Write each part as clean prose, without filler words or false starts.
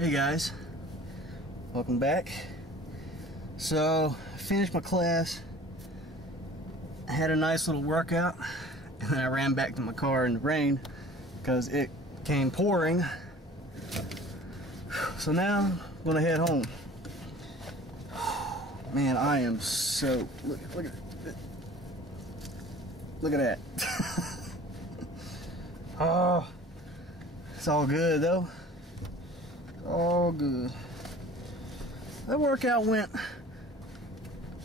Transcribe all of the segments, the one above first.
Hey guys, welcome back. So, I finished my class. I had a nice little workout, and then I ran back to my car in the rain because it came pouring. So now I'm gonna head home. Man, I am so look at that. Oh, it's all good though. All good. That workout went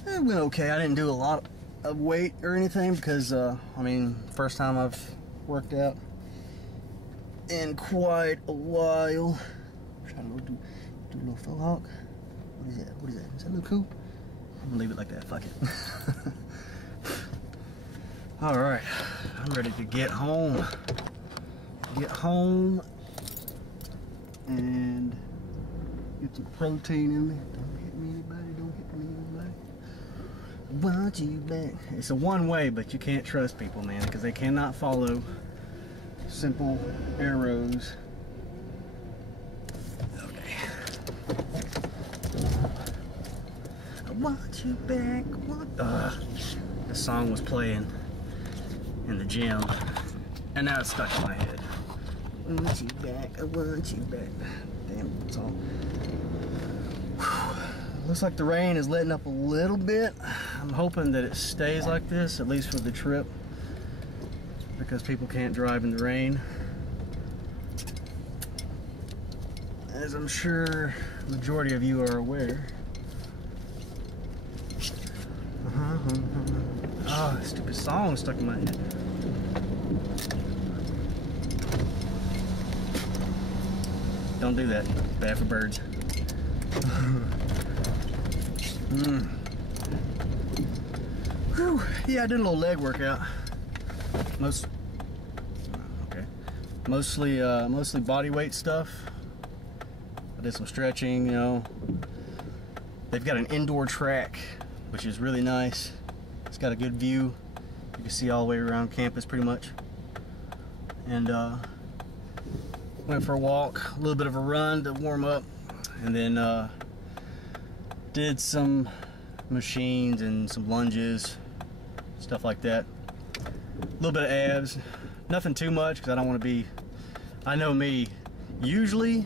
okay. I didn't do a lot of weight or anything because I mean, first time I've worked out in quite a while. I'm trying to do a little faux hawk. What is that? What is that? Is that a little cool? I'm gonna leave it like that. Fuck it. All right, I'm ready to get home. Get home and get some protein in me. Don't hit me, anybody. Don't hit me, anybody. Want you back. It's a one way, but you can't trust people, man, because they cannot follow simple arrows. Okay. I want you back. What? The song was playing in the gym, and now it's stuck in my head. I want you back. I want you back. Damn, it's all. Whew. Looks like the rain is letting up a little bit. I'm hoping that it stays like this, at least for the trip, because people can't drive in the rain. As I'm sure the majority of you are aware. Oh, stupid song stuck in my head. Don't do that. Bad for birds. Whew. Yeah, I did a little leg workout. Mostly body weight stuff. I did some stretching, you know. They've got an indoor track, which is really nice. It's got a good view. You can see all the way around campus pretty much. And went for a walk, a little bit of a run to warm up, and then did some machines and some lunges, stuff like that. A little bit of abs, nothing too much because I don't want to be, I know me, usually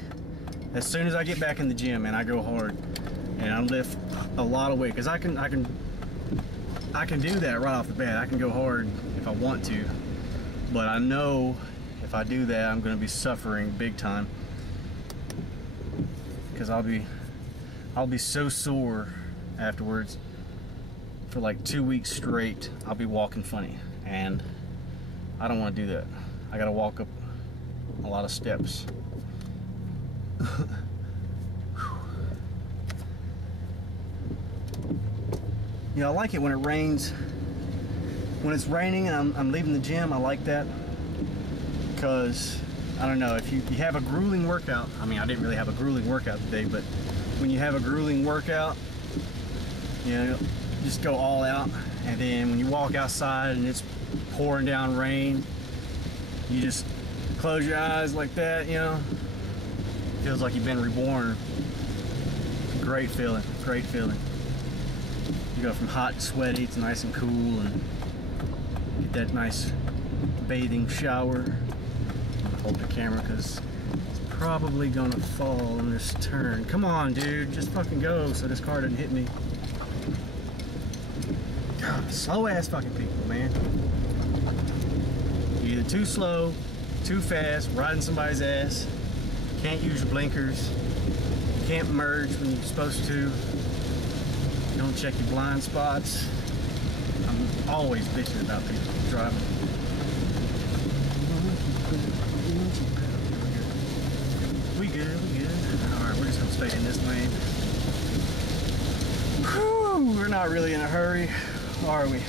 as soon as I get back in the gym and I go hard and I lift a lot of weight, because I can do that right off the bat. I can go hard if I want to, but I know if I do that, I'm going to be suffering big time, because I'll be so sore afterwards for like 2 weeks straight. I'll be walking funny, and I don't want to do that. I got to walk up a lot of steps. You know, I like it when it rains. When it's raining and I'm leaving the gym, I like that. Because, I don't know, if you have a grueling workout, I mean, I didn't really have a grueling workout today, but when you have a grueling workout, you know, just go all out, and then when you walk outside and it's pouring down rain, you just close your eyes like that, you know, feels like you've been reborn. Great feeling, great feeling. You go from hot to sweaty, it's nice and cool, and get that nice bathing shower. Hold the camera because it's probably gonna fall on this turn. Come on, dude, just fucking go so this car doesn't hit me. God, slow ass fucking people, man. You're either too slow, too fast, riding somebody's ass, can't use your blinkers, you can't merge when you're supposed to, you don't check your blind spots. I'm always bitching about people driving. We good, we good. Alright, we're just gonna stay in this lane. Whew, we're not really in a hurry, are we?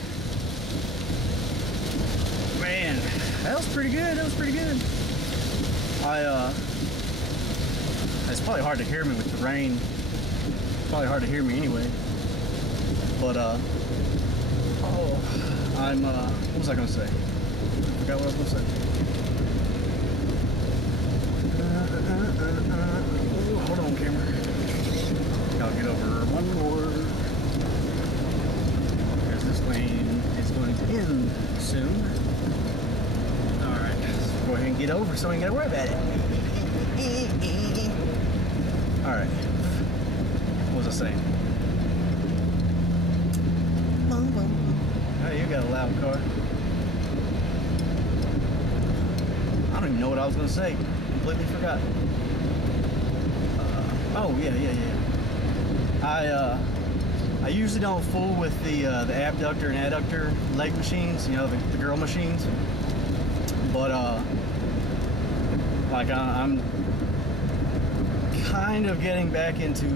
Man, that was pretty good, that was pretty good. It's probably hard to hear me with the rain. It's probably hard to hear me anyway. But, what was I gonna say? I forgot what I was gonna say. get over so we ain't gotta worry about it. Alright. What was I saying? Oh, you got a loud car. I don't even know what I was gonna say. Completely forgot. Oh yeah. I usually don't fool with the abductor and adductor leg machines, you know, the girl machines. But like I'm kind of getting back into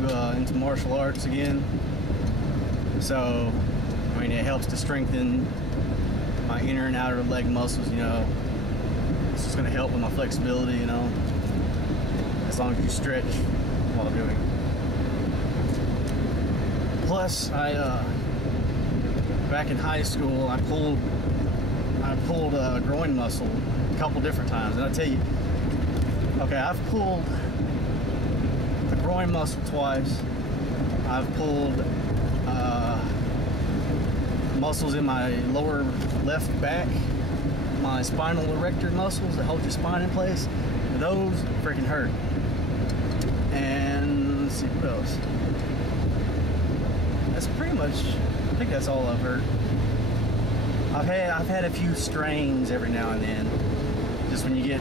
martial arts again. So I mean, it helps to strengthen my inner and outer leg muscles, you know. It's just gonna help with my flexibility, you know, as long as you stretch while doing it. Plus, back in high school, I pulled a groin muscle a couple different times, and I tell you, okay, I've pulled the groin muscle twice. I've pulled muscles in my lower left back, my spinal erector muscles that hold your spine in place. Those freaking hurt. And let's see what else. That's pretty much, I think that's all I've hurt. I've had a few strains every now and then, just when you get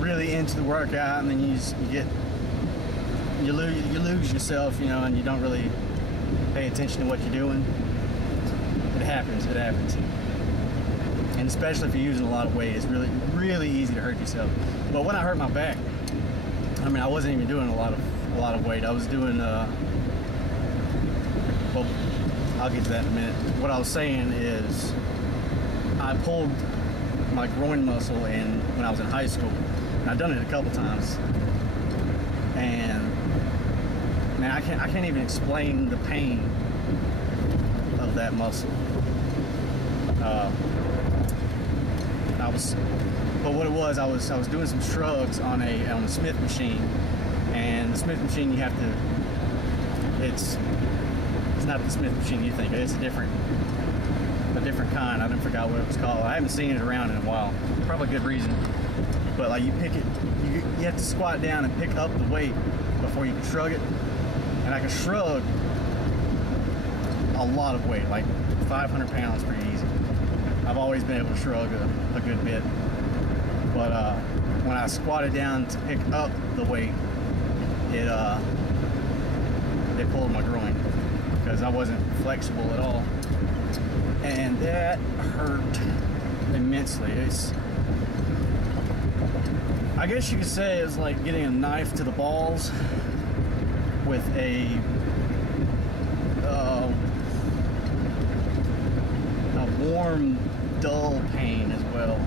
really into the workout, and then you lose yourself, you know, and you don't really pay attention to what you're doing. It happens. And especially if you're using a lot of weight, it's really easy to hurt yourself. But when I hurt my back, I mean, I wasn't even doing a lot of weight. I was doing well, I'll get to that in a minute. What I was saying is, I pulled my groin muscle when I was in high school, and I've done it a couple times. And man, I can't even explain the pain of that muscle. But what it was, I was doing some shrugs on a Smith machine, and the Smith machine, you have to. It's not the Smith machine you think. It's a different kind. I didn't forget what it was called. I haven't seen it around in a while. Probably a good reason. But like, you pick it, you have to squat down and pick up the weight before you can shrug it. And I can shrug a lot of weight, like 500 pounds pretty easy. I've always been able to shrug a good bit. But when I squatted down to pick up the weight, it pulled my groin because I wasn't flexible at all. And that hurt immensely. I guess you could say it's like getting a knife to the balls with a warm, dull pain as well.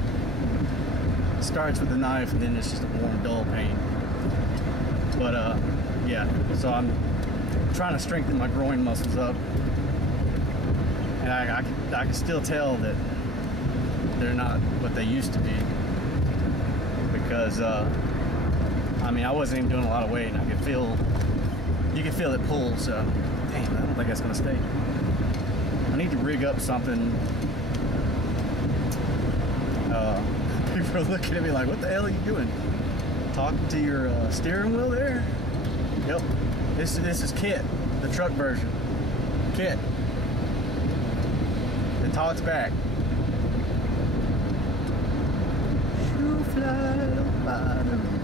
It starts with the knife, and then it's just a warm, dull pain. But yeah, so I'm trying to strengthen my groin muscles up, and I can still tell that they're not what they used to be, because I mean, I wasn't even doing a lot of weight, and I could feel, you can feel it pull. So damn, I don't think that's gonna stay. I need to rig up something. People are looking at me like, what the hell are you doing? Talking to your steering wheel there? Yep. This is Kit, the truck version. Kit. It talks back. You fly by the moon.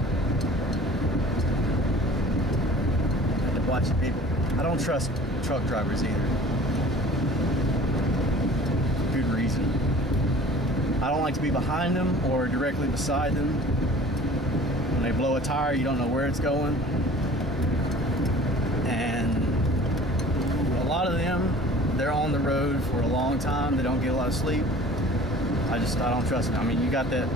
I have to watch the people. I don't trust truck drivers either. Good reason. I don't like to be behind them or directly beside them. When they blow a tire, you don't know where it's going. And a lot of them, they're on the road for a long time. They don't get a lot of sleep. I don't trust them. I mean, you got that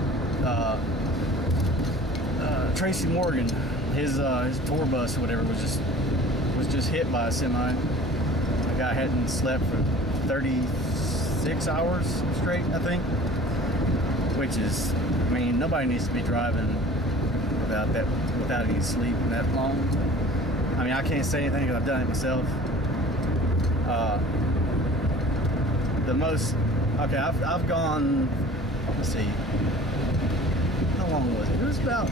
Tracy Morgan, his tour bus or whatever was just hit by a semi. The guy hadn't slept for 36 hours straight, I think. Which is, I mean, nobody needs to be driving without any sleep that long. I mean, I can't say anything because I've done it myself. The most, okay, I've gone, let's see, how long was it? It was about,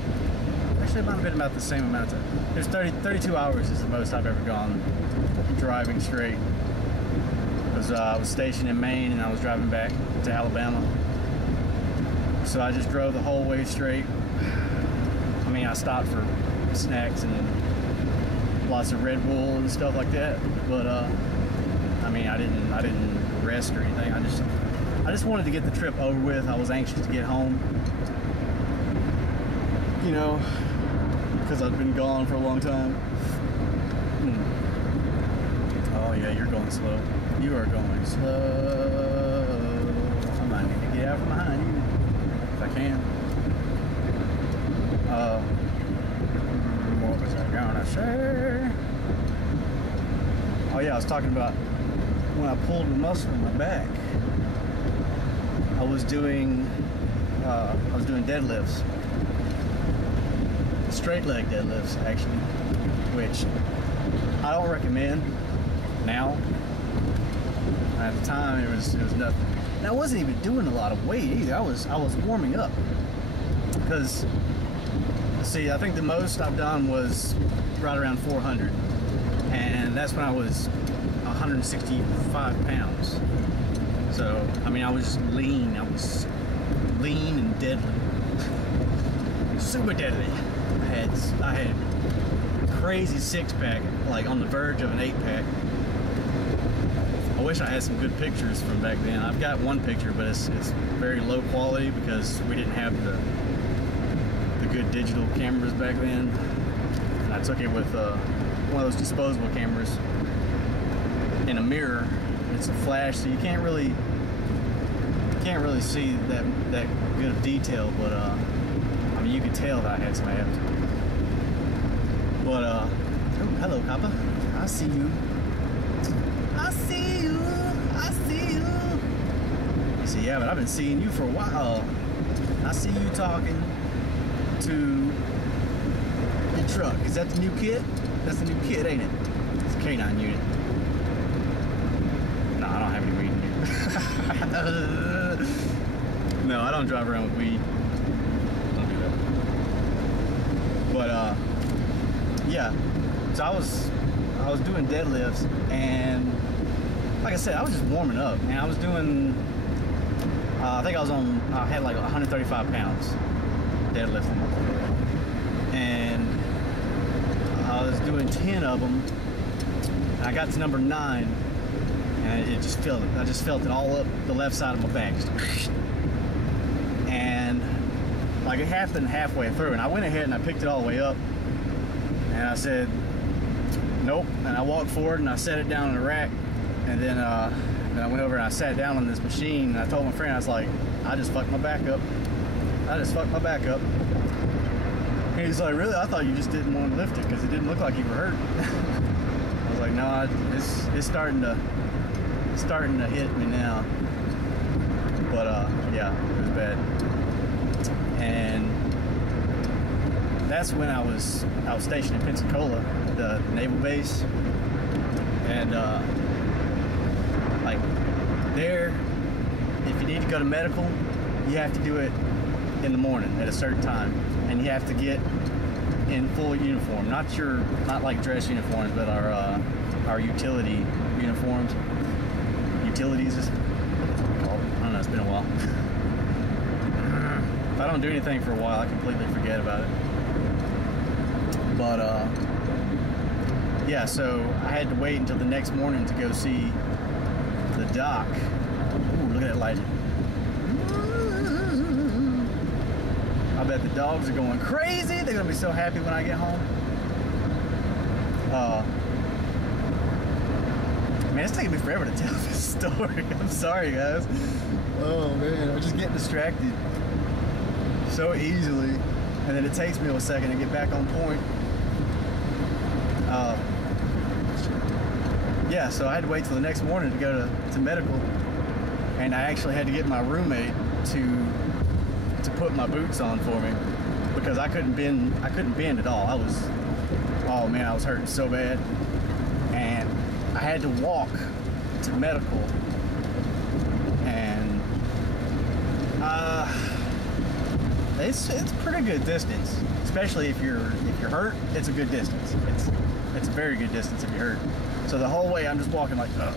actually it might have been about the same amount of time. It was 32 hours is the most I've ever gone driving straight. I was stationed in Maine and I was driving back to Alabama. So I just drove the whole way straight. I mean, I stopped for snacks and lots of Red Bull and stuff like that. But I mean, I didn't rest or anything. I just wanted to get the trip over with. I was anxious to get home. You know, because I've been gone for a long time. Oh yeah, you're going slow. You are going slow. I might need to get out from behind you if I can. What was I gonna say? Oh yeah, I was talking about when I pulled the muscle in my back. I was doing deadlifts, straight leg deadlifts actually, which I don't recommend now. At the time, it was nothing. And I wasn't even doing a lot of weight either. I was warming up because, see, I think the most I've done was right around 400, and that's when I was 165 pounds. So I mean, I was lean. I was lean and deadly, super deadly. I had crazy 6-pack, like on the verge of an 8-pack. I wish I had some good pictures from back then. I've got one picture, but it's very low quality because we didn't have the good digital cameras back then. And I took it with one of those disposable cameras in a mirror. It's a flash, so you can't really see that good of detail. But I mean, you could tell that I had some abs. But oh, hello, Kappa. I see you. I see you. I see you. You see, yeah, but I've been seeing you for a while. I see you talking to the truck. Is that the new kid? That's the new kid, ain't it? It's a K9 unit. No, I don't have any weed in here. No, I don't drive around with weed. Don't do that. But yeah. So I was doing deadlifts, and like I said, I was just warming up, and I was doing, I think I had like 135 pounds deadlifting, and I was doing 10 of them, and I got to number 9, and I just felt it all up the left side of my back, and like it happened halfway through, and I went ahead and I picked it all the way up, and I said, nope, and I walked forward and I set it down on the rack, and then I went over and I sat down on this machine, and I told my friend, I was like, I just fucked my back up. I just fucked my back up. And he's like, really? I thought you just didn't want to lift it because it didn't look like you were hurt. I was like, no, it's starting to hit me now. But yeah, it was bad. And that's when I was stationed in Pensacola, the naval base, and like there, if you need to go to medical, you have to do it in the morning at a certain time, and you have to get in full uniform, not like dress uniforms, but our utility uniforms. Utilities is called. I don't know. It's been a while. If I don't do anything for a while, I completely forget about it. But yeah, so I had to wait until the next morning to go see the doc. Ooh, look at that lighting. I bet the dogs are going crazy. They're gonna be so happy when I get home. Man, it's taking me forever to tell this story. I'm sorry, guys. Oh man, I'm just getting distracted so easily, and then it takes me a second to get back on point. Yeah, so I had to wait till the next morning to go to medical, and I actually had to get my roommate to put my boots on for me because I couldn't bend at all. Oh man, I was hurting so bad, and I had to walk to medical, and it's pretty good distance, especially if you're hurt. It's a good distance. It's a very good distance if you're hurt. So the whole way I'm just walking like up,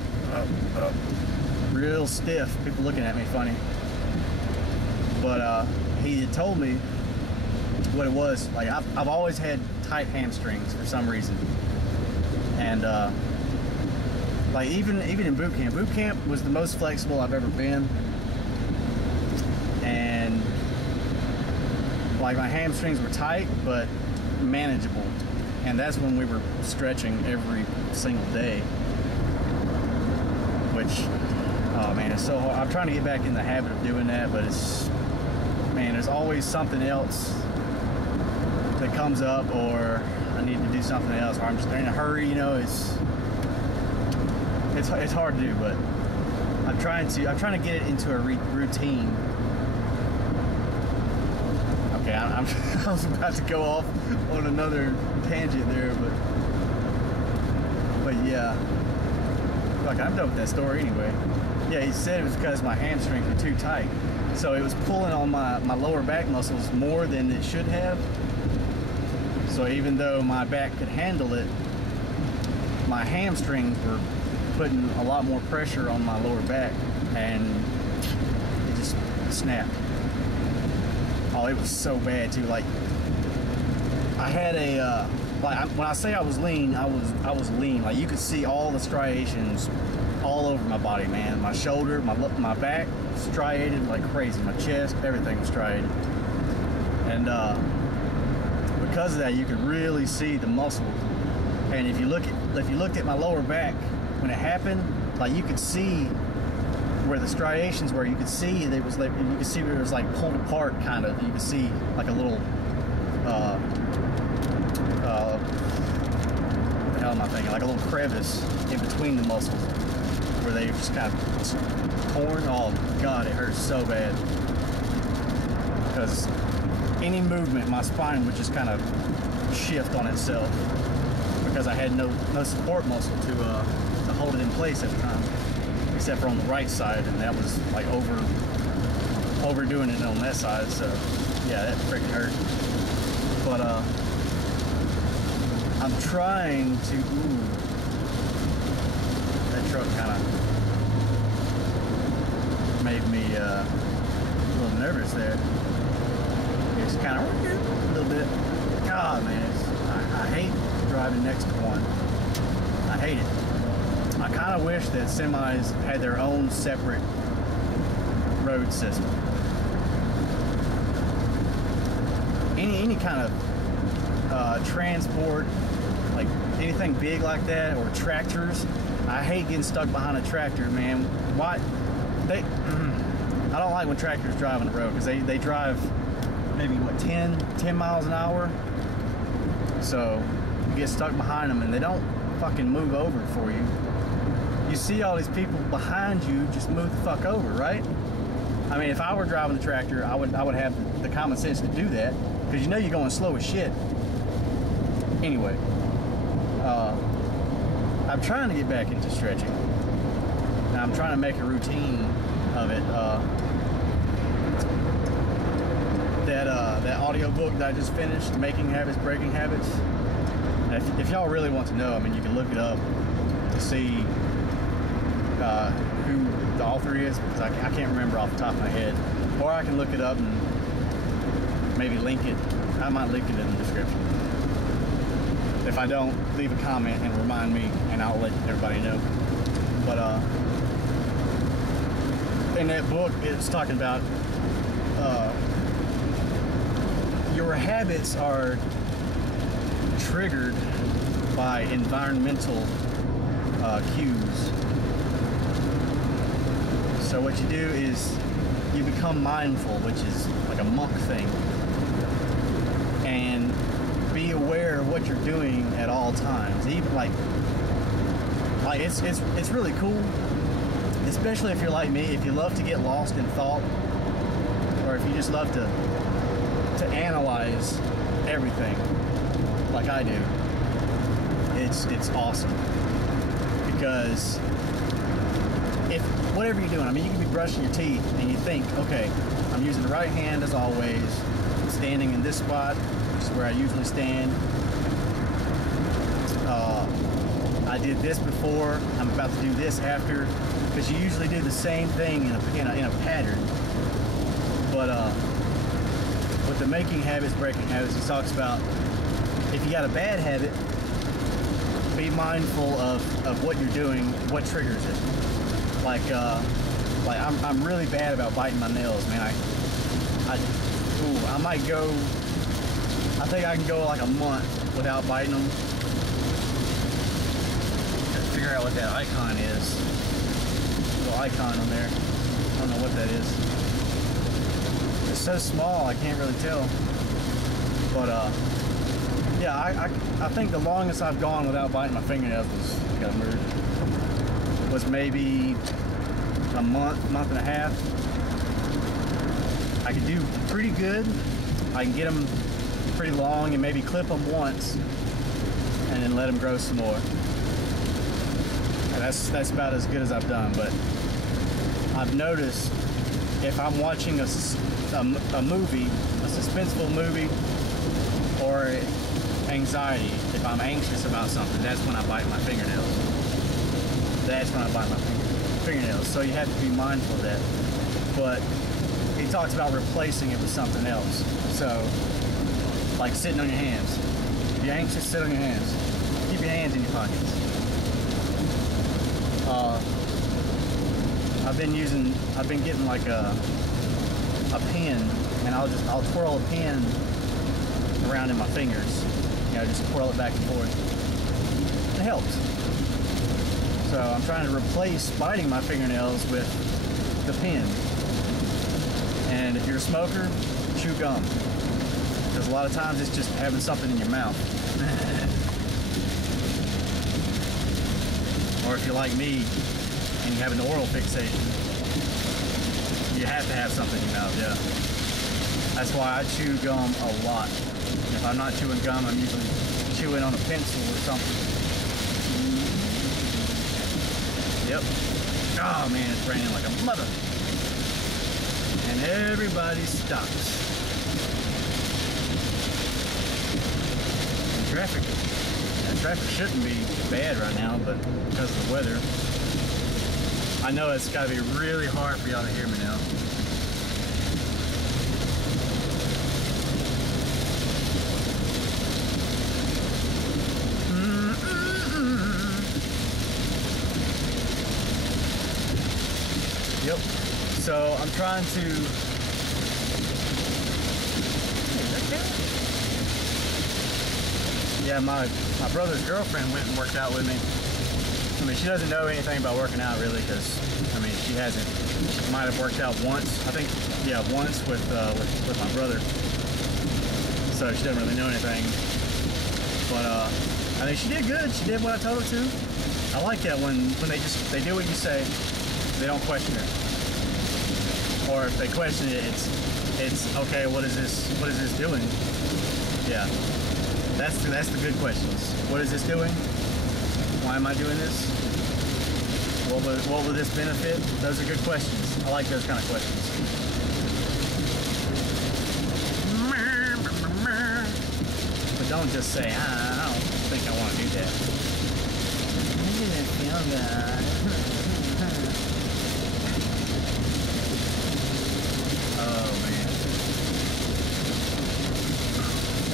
real stiff. People looking at me funny. But he had told me what it was. Like I've always had tight hamstrings for some reason, and like even in boot camp was the most flexible I've ever been, and like my hamstrings were tight but manageable, and that's when we were stretching every single day, which, oh man, it's so hard. I'm trying to get back in the habit of doing that, but it's, man, there's always something else that comes up, or I need to do something else, or I'm just in a hurry, you know. It's hard to do, but I'm trying to get it into a routine. Okay, I was about to go off on another tangent there, but yeah, like I'm done with that story anyway. Yeah, he said it was because my hamstrings were too tight, so it was pulling on my lower back muscles more than it should have. So even though my back could handle it, my hamstrings were putting a lot more pressure on my lower back, and it just snapped. Oh, it was so bad too. Like I had a when I say I was lean, I was lean. Like you could see all the striations all over my body, man. My shoulder, my back, striated like crazy. My chest, everything was striated, and because of that, you could really see the muscle. And if you looked at my lower back when it happened, like you could see where the striations were. You could see it was like, you could see where it was like pulled apart, kind of. You could see like a little what the hell am I thinking? Like a little crevice in between the muscles where they just kind of torn. Oh God, it hurts so bad, because any movement, my spine would just kind of shift on itself, because I had no support muscle to hold it in place at the time, except for on the right side, and that was like overdoing it on that side. So yeah, that freaking hurt. But I'm trying to. Ooh, that truck kind of made me a little nervous there. It's kind of a little bit. God, man, I hate driving next to one. I hate it. I kind of wish that semis had their own separate road system. Any kind of transport, like anything big like that, or tractors. I hate getting stuck behind a tractor, man. Why? I don't like when tractors drive on the road, because they drive maybe what 10 miles an hour. So you get stuck behind them, and they don't fucking move over for you. You see all these people behind you, just move the fuck over, right? I mean, if I were driving the tractor, I would have the common sense to do that, because you know you're going slow as shit. Anyway, I'm trying to get back into stretching. Now I'm trying to make a routine of it. That audio book that I just finished, Making Habits, Breaking Habits. If y'all really want to know, I mean, you can look it up to see who the author is, because I can't remember off the top of my head. Or I can look it up and maybe link it. I might link it in the description. If I don't, leave a comment and remind me, and I'll let everybody know. But in that book, it's talking about your habits are triggered by environmental cues. So what you do is you become mindful, which is like a monk thing, and be aware of what you're doing at all times. Even like it's really cool, especially if you're like me, if you love to get lost in thought, or if you just love to analyze everything like I do. It's awesome, because if whatever you're doing, I mean, you can be brushing your teeth and you think, okay, I'm using the right hand as always, standing in this spot, which is where I usually stand. I did this before. I'm about to do this after, because you usually do the same thing in a pattern. But with the making habits, breaking habits, he talks about if you got a bad habit, be mindful of what you're doing, what triggers it. Like I'm really bad about biting my nails, man. I might go. I think I can go like a month without biting them. Gotta figure out what that icon is. Little icon on there. I don't know what that is. It's so small, I can't really tell. But yeah, I think the longest I've gone without biting my fingernails was maybe a month and a half. I can do pretty good. I can get them pretty long and maybe clip them once and then let them grow some more. And that's about as good as I've done. But I've noticed if I'm watching a movie, a suspenseful movie, or anxiety, if I'm anxious about something, that's when I bite my fingernails. That's when I bite my fingernails. So you have to be mindful of that. But he talks about replacing it with something else. So, like sitting on your hands. If you're anxious, sit on your hands. Keep your hands in your pockets. I've been getting like a pen, and I'll twirl a pen around in my fingers. You know, just twirl it back and forth. It helps. So I'm trying to replace biting my fingernails with the pen. And if you're a smoker, chew gum. Because a lot of times it's just having something in your mouth. Or if you're like me and you have an oral fixation, you have to have something in your mouth, yeah. That's why I chew gum a lot. If I'm not chewing gum, I'm usually chewing on a pencil or something. Yep. Oh man, it's raining like a mother. And everybody stops. And traffic shouldn't be bad right now, but because of the weather, I know it's got to be really hard for y'all to hear me now. Yep. So I'm trying to. Yeah, my brother's girlfriend went and worked out with me. I mean, she doesn't know anything about working out really, because I mean, she hasn't. She might have worked out once. I think, yeah, once with my brother. So she doesn't really know anything. But I think she did good. She did what I told her to. I like that when they do what you say. They don't question it. Or if they question it, it's okay. What is this doing? Yeah, that's the good questions. What is this doing? Why am I doing this? What will this benefit? Those are good questions. I like those kind of questions. But don't just say, I don't think I want to do that. I didn't feel that. Oh man.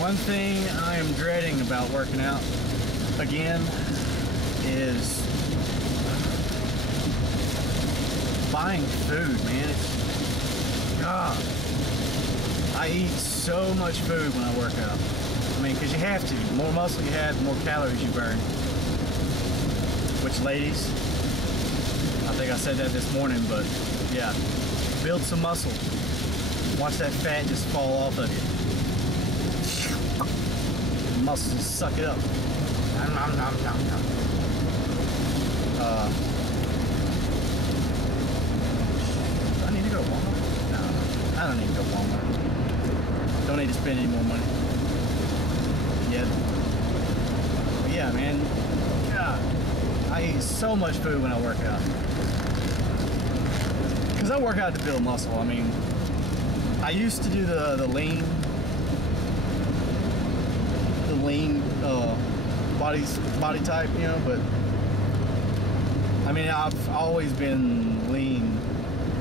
One thing I am dreading about working out again is buying food, man. I eat so much food when I work out. I mean, because you have to. The more muscle you have, the more calories you burn. Which, ladies, I think I said that this morning, but yeah, build some muscle. Watch that fat just fall off of you. The muscles just suck it up. Nom, nom, nom, nom. Do I need to go to Walmart? No, I don't need to go to Walmart. Don't need to spend any more money. Yeah. But yeah, man. God, I eat so much food when I work out. Because I work out to build muscle. I mean, I used to do the lean lean body type, you know, but I mean, I've always been lean.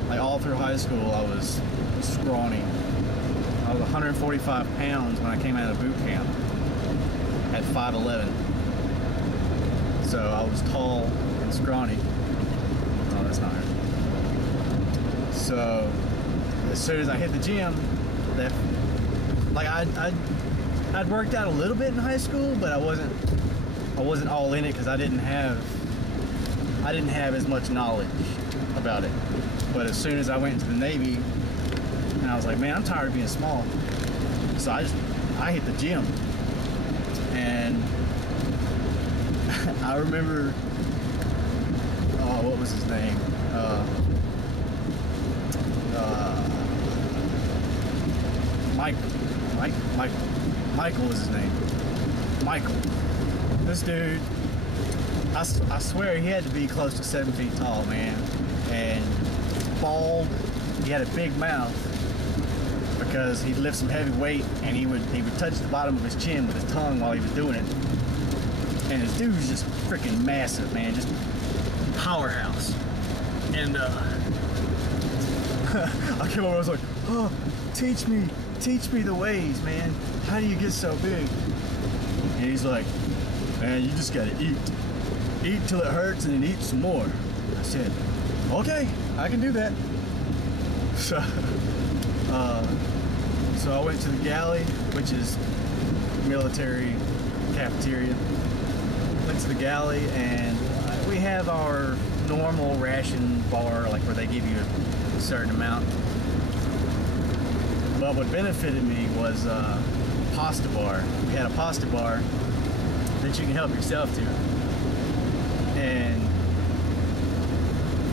Like all through high school, I was scrawny. I was 145 pounds when I came out of boot camp at 5'11". So I was tall and scrawny. Oh, that's not her. So as soon as I hit the gym, that like I'd worked out a little bit in high school, but I wasn't all in it because I didn't have as much knowledge about it. But as soon as I went into the Navy, and I was like, man, I'm tired of being small. So I hit the gym. And I remember, what was his name? Michael was his name. Michael. This dude, I swear he had to be close to 7 feet tall, man. And bald. He had a big mouth because he'd lift some heavy weight, and he would touch the bottom of his chin with his tongue while he was doing it. And this dude was just freaking massive, man, just powerhouse. And I came over, I was like, oh, teach me the ways, man. How do you get so big? And he's like, man, you just gotta eat till it hurts, and then eat some more. I said, okay, I can do that. So I went to the galley, which is military cafeteria. Went to the galley, and we have our normal ration bar, like where they give you a certain amount. But what benefited me was pasta bar. We had a pasta bar that you can help yourself to. And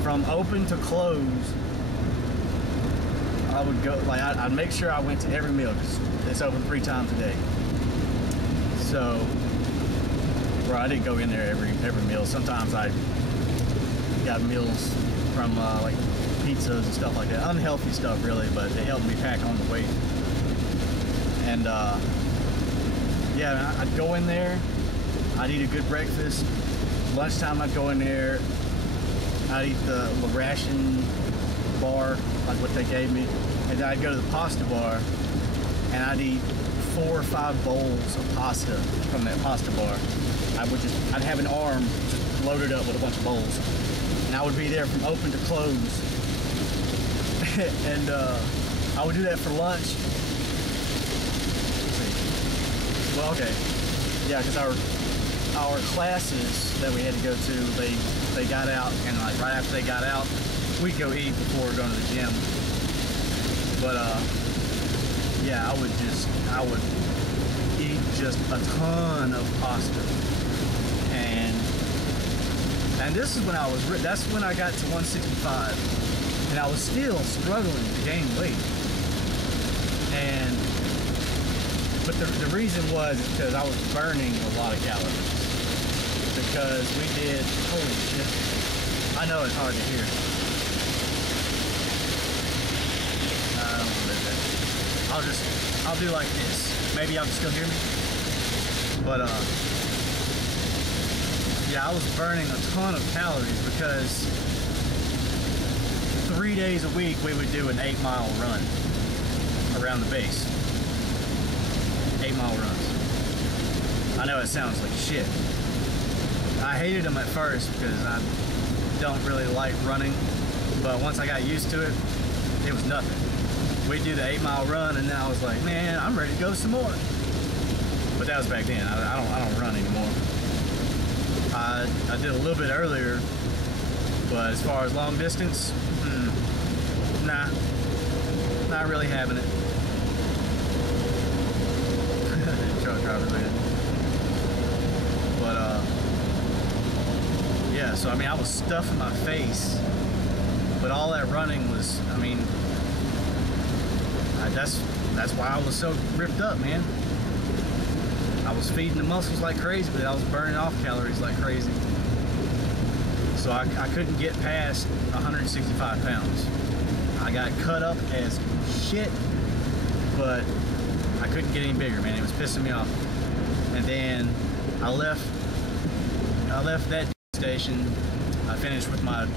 from open to close, I would go, like, I'd make sure I went to every meal because it's open 3 times a day. So, where I didn't go in there every meal. Sometimes I got meals from like pizzas and stuff like that. Unhealthy stuff, really, but they helped me pack on the weight. And yeah, man, I'd go in there. I'd eat a good breakfast. Lunchtime, I'd go in there. I'd eat the ration bar, like what they gave me, and then I'd go to the pasta bar, and I'd eat 4 or 5 bowls of pasta from that pasta bar. I'd have an arm just loaded up with a bunch of bowls, and I would be there from open to close. And I would do that for lunch. Let's see. Well, okay, yeah, because our classes that we had to go to, they got out, and like right after they got out, we'd go eat before going to the gym. But yeah, I would eat just a ton of pasta, and this is when that's when I got to 165, and I was still struggling to gain weight. But the reason was because I was burning a lot of calories, because we did, holy shit, I know it's hard to hear. I'll do like this. Maybe y'all can still hear me. But yeah, I was burning a ton of calories because 3 days a week we would do an 8-mile run around the base. 8-mile runs. I know it sounds like shit. I hated them at first because I don't really like running, but once I got used to it, it was nothing. We'd do the 8-mile run, and then I was like, man, I'm ready to go some more. But that was back then. I don't run anymore. I did a little bit earlier, but as far as long distance, nah, not really having it. Truck driver, man. But yeah, so I mean, I was stuffing my face, but all that running was, I mean, that's why I was so ripped up, man. I was feeding the muscles like crazy, but I was burning off calories like crazy. So I couldn't get past 165 pounds. I got cut up as shit, but I couldn't get any bigger, man. It was pissing me off. And then I left that station. I finished with my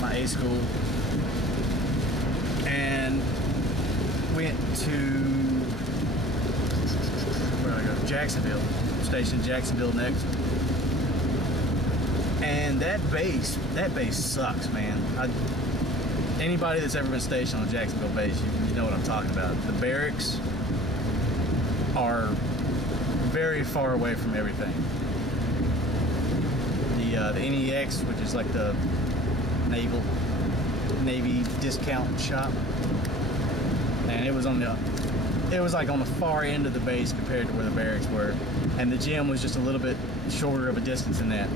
my A school and went to, where did I go? Jacksonville. Station Jacksonville next. And that base sucks, man. Anybody that's ever been stationed on Jacksonville base, you know what I'm talking about. The barracks are very far away from everything. The NEX, which is like the Navy discount shop, and it was like on the far end of the base compared to where the barracks were, and the gym was just a little bit shorter of a distance than that.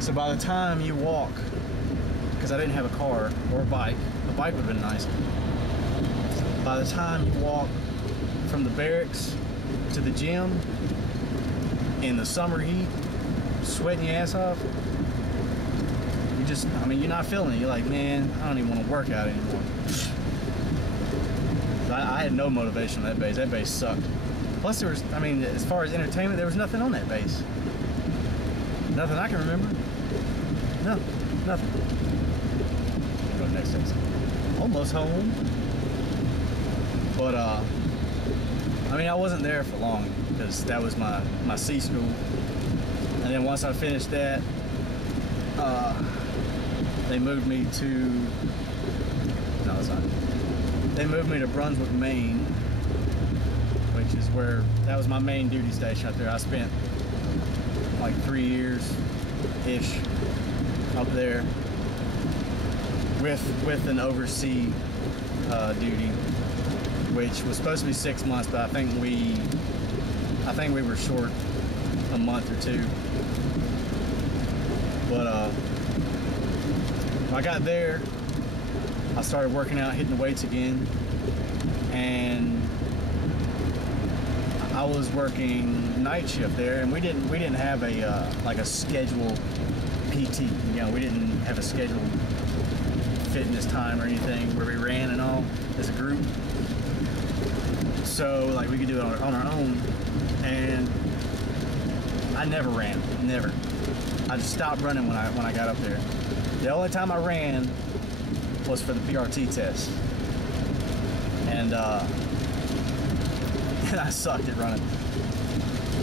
So by the time you walk, because I didn't have a car or a bike would have been nice. By the time you walk from the barracks to the gym in the summer heat, sweating your ass off, you just, I mean, you're not feeling it. You're like, man, I don't even want to work out anymore. I had no motivation on that base. That base sucked. Plus there was, I mean, as far as entertainment, there was nothing on that base. Nothing I can remember. No, nothing. Go to the next station. Almost home. But I mean, I wasn't there for long because that was my C school. And then once I finished that, they moved me to, no, it's not. They moved me to Brunswick, Maine, which is where, that was my main duty station out there. I spent like 3 years-ish up there with an oversea duty, which was supposed to be 6 months, but I think we were short a month or two. But when I got there, I started working out, hitting the weights again, and I was working night shift there, and we didn't have a like a scheduled PT. You know, we didn't have a scheduled fitness time or anything where we ran and all as a group. So like we could do it on our own, and I never ran, never. I just stopped running when I got up there. The only time I ran was for the PRT test, and I sucked at running.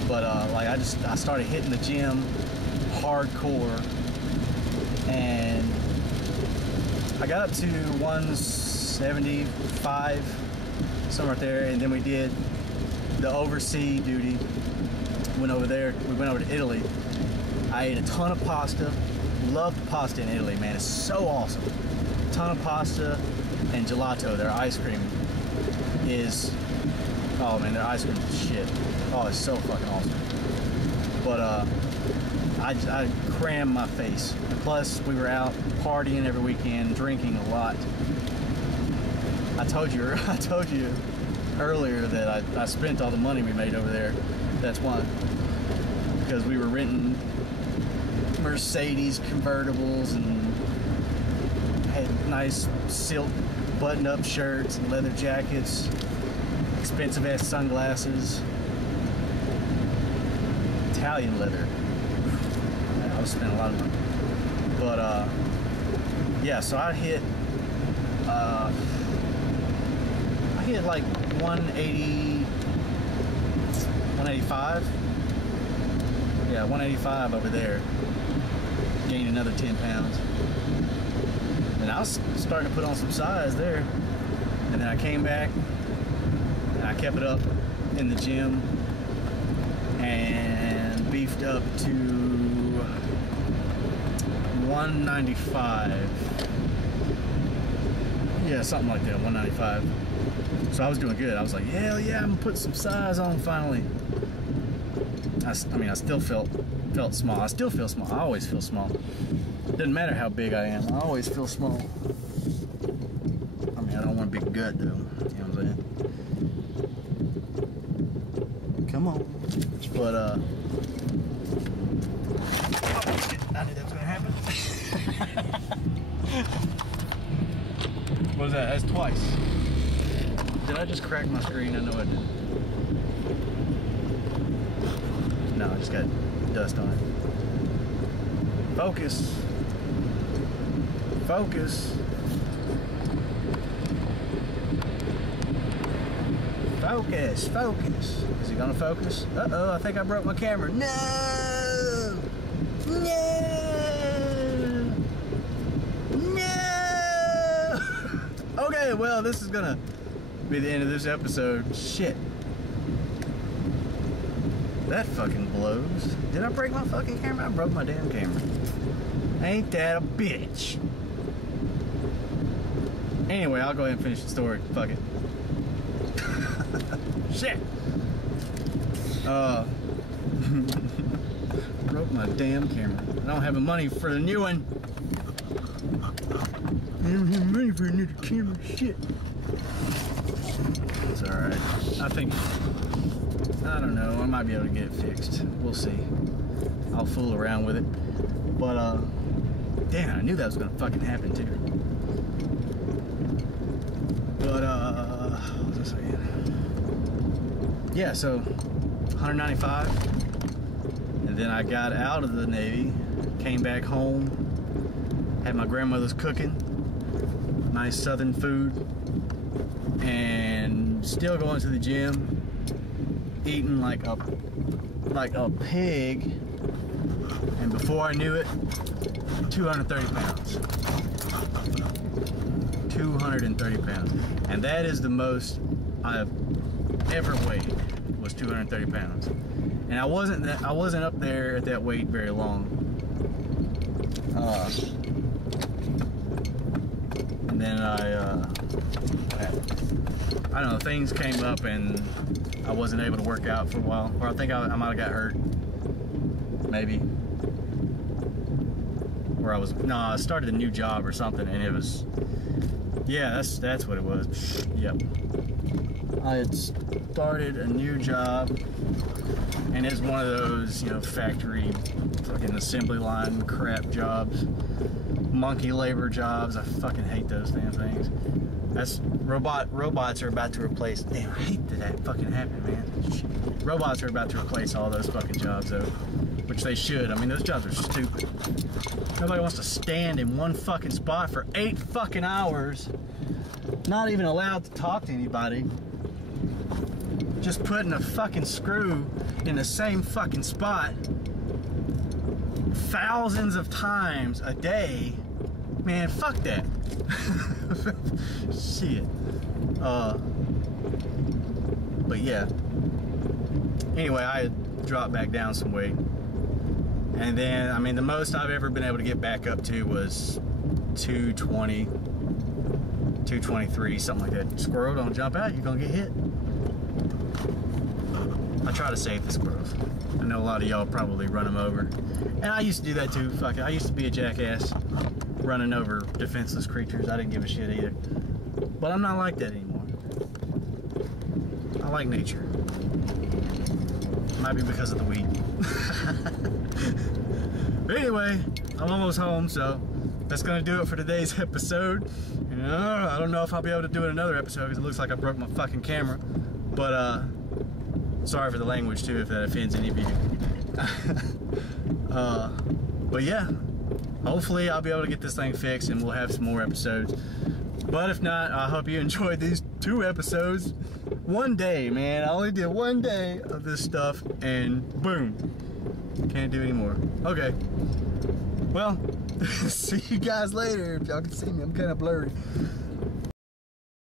But like I started hitting the gym hardcore, and I got up to 175, somewhere right there, and then we did the overseas duty. We went over to Italy. I ate a ton of pasta. Loved pasta in Italy, man. It's so awesome. A ton of pasta and gelato. Their ice cream is, oh man, their ice cream is shit. Oh, it's so fucking awesome. But I crammed my face. And plus, we were out partying every weekend, drinking a lot. I told you earlier that I spent all the money we made over there. That's why. Because we were renting Mercedes convertibles and had nice silk button-up shirts and leather jackets, expensive ass sunglasses, Italian leather. I was spending a lot of money. But yeah, so I hit like 180, 185. Yeah, 185 over there. Gained another 10 pounds. And I was starting to put on some size there. And then I came back and I kept it up in the gym and beefed up to 195. Yeah, something like that, 195. So I was doing good. I was like, hell yeah, I'm gonna put some size on finally. I mean, I still felt small. I still feel small. I always feel small. Doesn't matter how big I am. I always feel small. I mean, I don't want a big gut, though. You know what I'm saying? Come on. But, oh, shit. I knew that was going to happen. What was that? That's twice. Did I just crack my screen? I know I did. No, I just got dust on it. Focus. Focus. Focus, focus. Is he gonna focus? Uh-oh, I think I broke my camera. No! No! No! Okay, well, this is gonna be the end of this episode. Shit. That fucking blows. Did I break my fucking camera? I broke my damn camera. Ain't that a bitch? Anyway, I'll go ahead and finish the story. Fuck it. Shit. Broke my damn camera. I don't have the money for the new one. I don't have money for another camera. Shit. It's alright. I don't know. I might be able to get it fixed. We'll see. I'll fool around with it. But, damn, I knew that was gonna fucking happen too. But, what was I saying? Yeah, so 195, and then I got out of the Navy, came back home, had my grandmother's cooking, nice southern food, and still going to the gym, eating like a pig, and before I knew it, 230 pounds. 230 pounds, and that is the most I've ever weighed, was 230 pounds, and I wasn't up there at that weight very long. And then I don't know, things came up and I wasn't able to work out for a while, or I think I might have got hurt, maybe. Or I started a new job or something, and it was, yeah, that's what it was. Yep. I had started a new job, and it's one of those, you know, factory fucking assembly line crap jobs, monkey labor jobs. I fucking hate those damn things. That's robots are about to replace. Damn, I hate that fucking happened, man. Shit. Robots are about to replace all those fucking jobs, though, which they should. I mean, those jobs are stupid. Nobody wants to stand in one fucking spot for 8 fucking hours, not even allowed to talk to anybody. Just putting a fucking screw in the same fucking spot thousands of times a day. Man, fuck that. Shit. But yeah. Anyway, I had dropped back down some weight. And then, I mean, the most I've ever been able to get back up to was 220, 223, something like that. Squirrel, don't jump out, you're gonna get hit. I try to save the squirrels. I know a lot of y'all probably run them over. And I used to do that too, fuck it. I used to be a jackass, running over defenseless creatures. I didn't give a shit either. But I'm not like that anymore. I like nature. Might be because of the weed. But anyway, I'm almost home, so that's gonna do it for today's episode. I don't know if I'll be able to do another episode because it looks like I broke my fucking camera. But sorry for the language too, if that offends any of you. But yeah, hopefully I'll be able to get this thing fixed and we'll have some more episodes. But if not, I hope you enjoyed these 2 episodes. One day, man. I only did 1 day of this stuff and boom. Can't do anymore. Okay. Well, see you guys later. If y'all can see me, I'm kind of blurry.